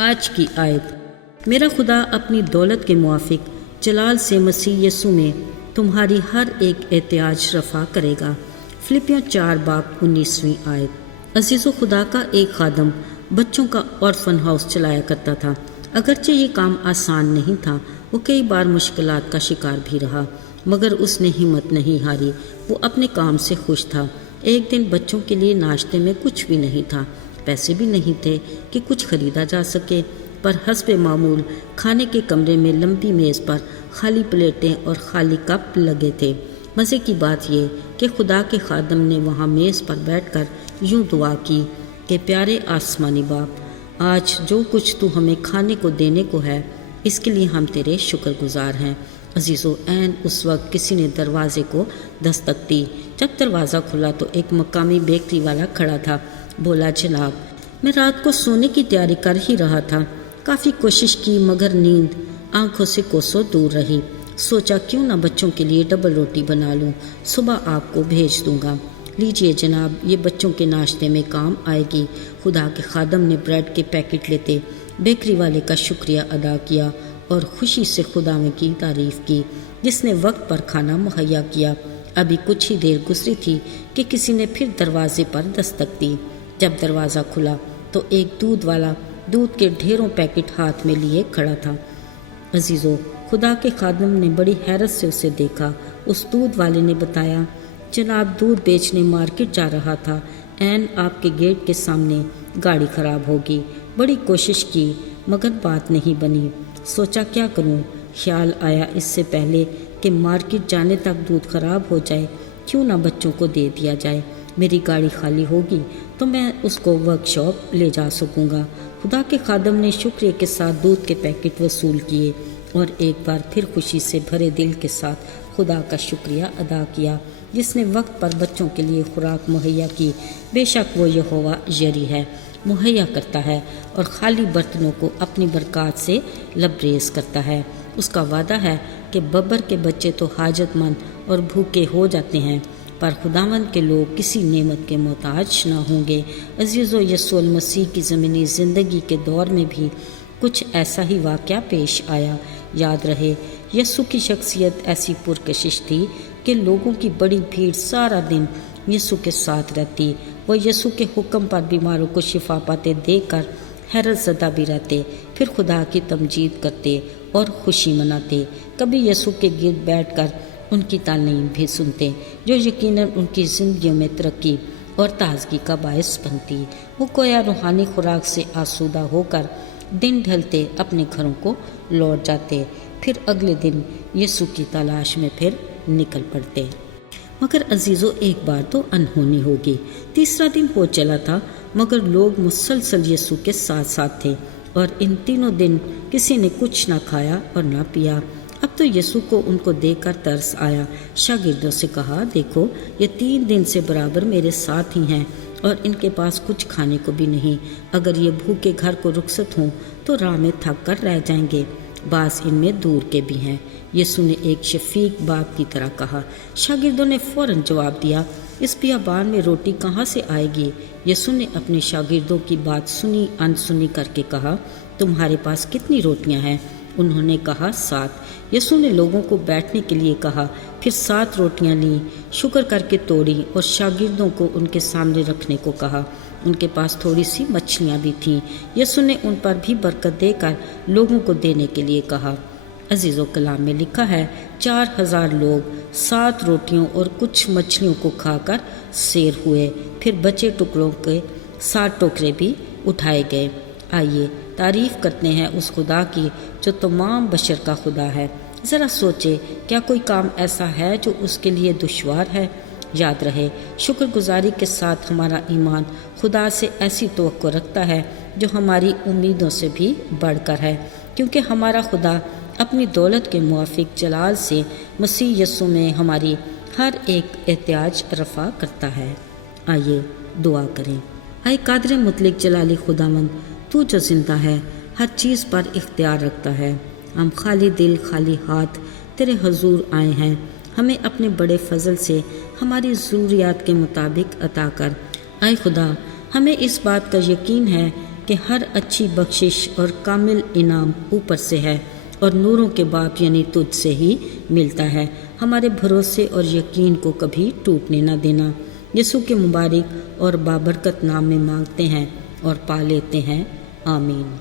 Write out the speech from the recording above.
آج کی آیت، میرا خدا اپنی دولت کے موافق جلال سے مسیح یسوع میں تمہاری ہر ایک احتیاج رفع کرے گا۔ فلپیوں 4:19 آیت۔ عزیز و خدا کا ایک خادم بچوں کا اورفن ہاؤس چلایا کرتا تھا۔ اگرچہ یہ کام آسان نہیں تھا، وہ کئی بار مشکلات کا شکار بھی رہا، مگر اس نے ہمت نہیں ہاری۔ وہ اپنے کام سے خوش تھا۔ ایک دن بچوں کے لیے ناشتے میں کچھ بھی نہیں تھا، پیسے بھی نہیں تھے کہ کچھ خریدا جا سکے، پر حسب معمول کھانے کے کمرے میں لمبی میز پر خالی پلیٹیں اور خالی کپ لگے تھے۔ مزے کی بات یہ کہ خدا کے خادم نے وہاں میز پر بیٹھ کر یوں دعا کی کہ پیارے آسمانی باپ، آج جو کچھ تو ہمیں کھانے کو دینے کو ہے، اس کے لیے ہم تیرے شکر گزار ہیں۔ عزیزو، عین اس وقت کسی نے دروازے کو دستک دی۔ جب دروازہ کھلا تو ایک مقامی بیکری والا کھڑا تھا۔ بولا، جناب، میں رات کو سونے کی تیاری کر ہی رہا تھا، کافی کوشش کی مگر نیند آنکھوں سے کوسوں دور رہی۔ سوچا کیوں نہ بچوں کے لیے ڈبل روٹی بنا لوں، صبح آپ کو بھیج دوں گا۔ لیجئے جناب، یہ بچوں کے ناشتے میں کام آئے گی۔ خدا کے خادم نے بریڈ کے پیکٹ لیتے بیکری والے کا شکریہ ادا کیا اور خوشی سے خداوند کی تعریف کی جس نے وقت پر کھانا مہیا کیا۔ ابھی کچھ ہی دیر گزری تھی کہ کسی نے پھر دروازے پر دستک دی۔ جب دروازہ کھلا تو ایک دودھ والا دودھ کے ڈھیروں پیکٹ ہاتھ میں لیے کھڑا تھا۔ عزیزو، خدا کے خادم نے بڑی حیرت سے اسے دیکھا۔ اس دودھ والے نے بتایا، جناب دودھ بیچنے مارکیٹ جا رہا تھا، عین آپ کے گیٹ کے سامنے گاڑی خراب ہوگی۔ بڑی کوشش کی مگر بات نہیں بنی۔ سوچا کیا کروں، خیال آیا اس سے پہلے کہ مارکیٹ جانے تک دودھ خراب ہو جائے، کیوں نہ بچوں کو دے دیا جائے۔ میری گاڑی خالی ہوگی تو میں اس کو ورک شاپ لے جا سکوں گا۔ خدا کے خادم نے شکریہ کے ساتھ دودھ کے پیکٹ وصول کیے اور ایک بار پھر خوشی سے بھرے دل کے ساتھ خدا کا شکریہ ادا کیا جس نے وقت پر بچوں کے لیے خوراک مہیا کی۔ بے شک وہ یہوہ یری ہے، مہیا کرتا ہے اور خالی برتنوں کو اپنی برکات سے لبریز کرتا ہے۔ اس کا وعدہ ہے کہ ببر کے بچے تو حاجت مند اور بھوکے ہو جاتے ہیں، پر خداوند کے لوگ کسی نعمت کے محتاج نہ ہوں گے۔ عزیزو، یسوع المسیح کی زمینی زندگی کے دور میں بھی کچھ ایسا ہی واقعہ پیش آیا۔ یاد رہے، یسوع کی شخصیت ایسی پرکشش تھی کہ لوگوں کی بڑی بھیڑ سارا دن یسوع کے ساتھ رہتی۔ وہ یسوع کے حکم پر بیماروں کو شفا پاتے دیکھ کر حیرت زدہ بھی رہتے، پھر خدا کی تمجید کرتے اور خوشی مناتے۔ کبھی یسوع کے گرد بیٹھ کر ان کی تعلیم بھی سنتے جو یقیناً ان کی زندگیوں میں ترقی اور تازگی کا باعث بنتی۔ وہ گویا روحانی خوراک سے آسودہ ہو کر دن ڈھلتے اپنے گھروں کو لوٹ جاتے، پھر اگلے دن یسوع کی تلاش میں پھر نکل پڑتے۔ مگر عزیزو، ایک بار تو انہونی ہوگی۔ تیسرا دن ہو چلا تھا مگر لوگ مسلسل یسوع کے ساتھ ساتھ تھے اور ان تینوں دن کسی نے کچھ نہ کھایا اور نہ پیا۔ اب تو یسوع کو ان کو دیکھ کر ترس آیا۔ شاگردوں سے کہا، دیکھو یہ 3 دن سے برابر میرے ساتھ ہی ہیں اور ان کے پاس کچھ کھانے کو بھی نہیں۔ اگر یہ بھوکے گھر کو رخصت ہوں تو راہ میں تھک کر رہ جائیں گے، بعض ان میں دور کے بھی ہیں۔ یسوع نے ایک شفیق باپ کی طرح کہا۔ شاگردوں نے فوراً جواب دیا، اس بیابان میں روٹی کہاں سے آئے گی؟ یسوع نے اپنے شاگردوں کی بات سنی انسنی کر کے کہا، تمہارے پاس کتنی روٹیاں ہیں؟ انہوں نے کہا، 7۔ یسوع نے لوگوں کو بیٹھنے کے لیے کہا، پھر 7 روٹیاں لیں، شکر کر کے توڑیں اور شاگردوں کو ان کے سامنے رکھنے کو کہا۔ ان کے پاس تھوڑی سی مچھلیاں بھی تھیں۔ یسوع نے ان پر بھی برکت دے کر لوگوں کو دینے کے لیے کہا۔ عزیزو، کلام میں لکھا ہے، 4000 لوگ 7 روٹیوں اور کچھ مچھلیوں کو کھا کر سیر ہوئے، پھر بچے ٹکڑوں کے 7 ٹوکرے بھی اٹھائے گئے۔ آئیے تعریف کرتے ہیں اس خدا کی جو تمام بشر کا خدا ہے۔ ذرا سوچے، کیا کوئی کام ایسا ہے جو اس کے لیے دشوار ہے؟ یاد رہے، شکر گزاری کے ساتھ ہمارا ایمان خدا سے ایسی توقع رکھتا ہے جو ہماری امیدوں سے بھی بڑھ کر ہے، کیونکہ ہمارا خدا اپنی دولت کے موافق جلال سے مسیح یسوع میں ہماری ہر ایک احتیاج رفع کرتا ہے۔ آئیے دعا کریں۔ اے قادر مطلق جلالی خداوند، تو جو زندہ ہے، ہر چیز پر اختیار رکھتا ہے، ہم خالی دل خالی ہاتھ تیرے حضور آئے ہیں۔ ہمیں اپنے بڑے فضل سے ہماری ضروریات کے مطابق عطا کر۔ اے خدا، ہمیں اس بات کا یقین ہے کہ ہر اچھی بخشش اور کامل انعام اوپر سے ہے اور نوروں کے باپ یعنی تجھ سے ہی ملتا ہے۔ ہمارے بھروسے اور یقین کو کبھی ٹوٹنے نہ دینا۔ یسوع کے مبارک اور بابرکت نام میں مانگتے ہیں اور پا لیتے ہیں، آمین۔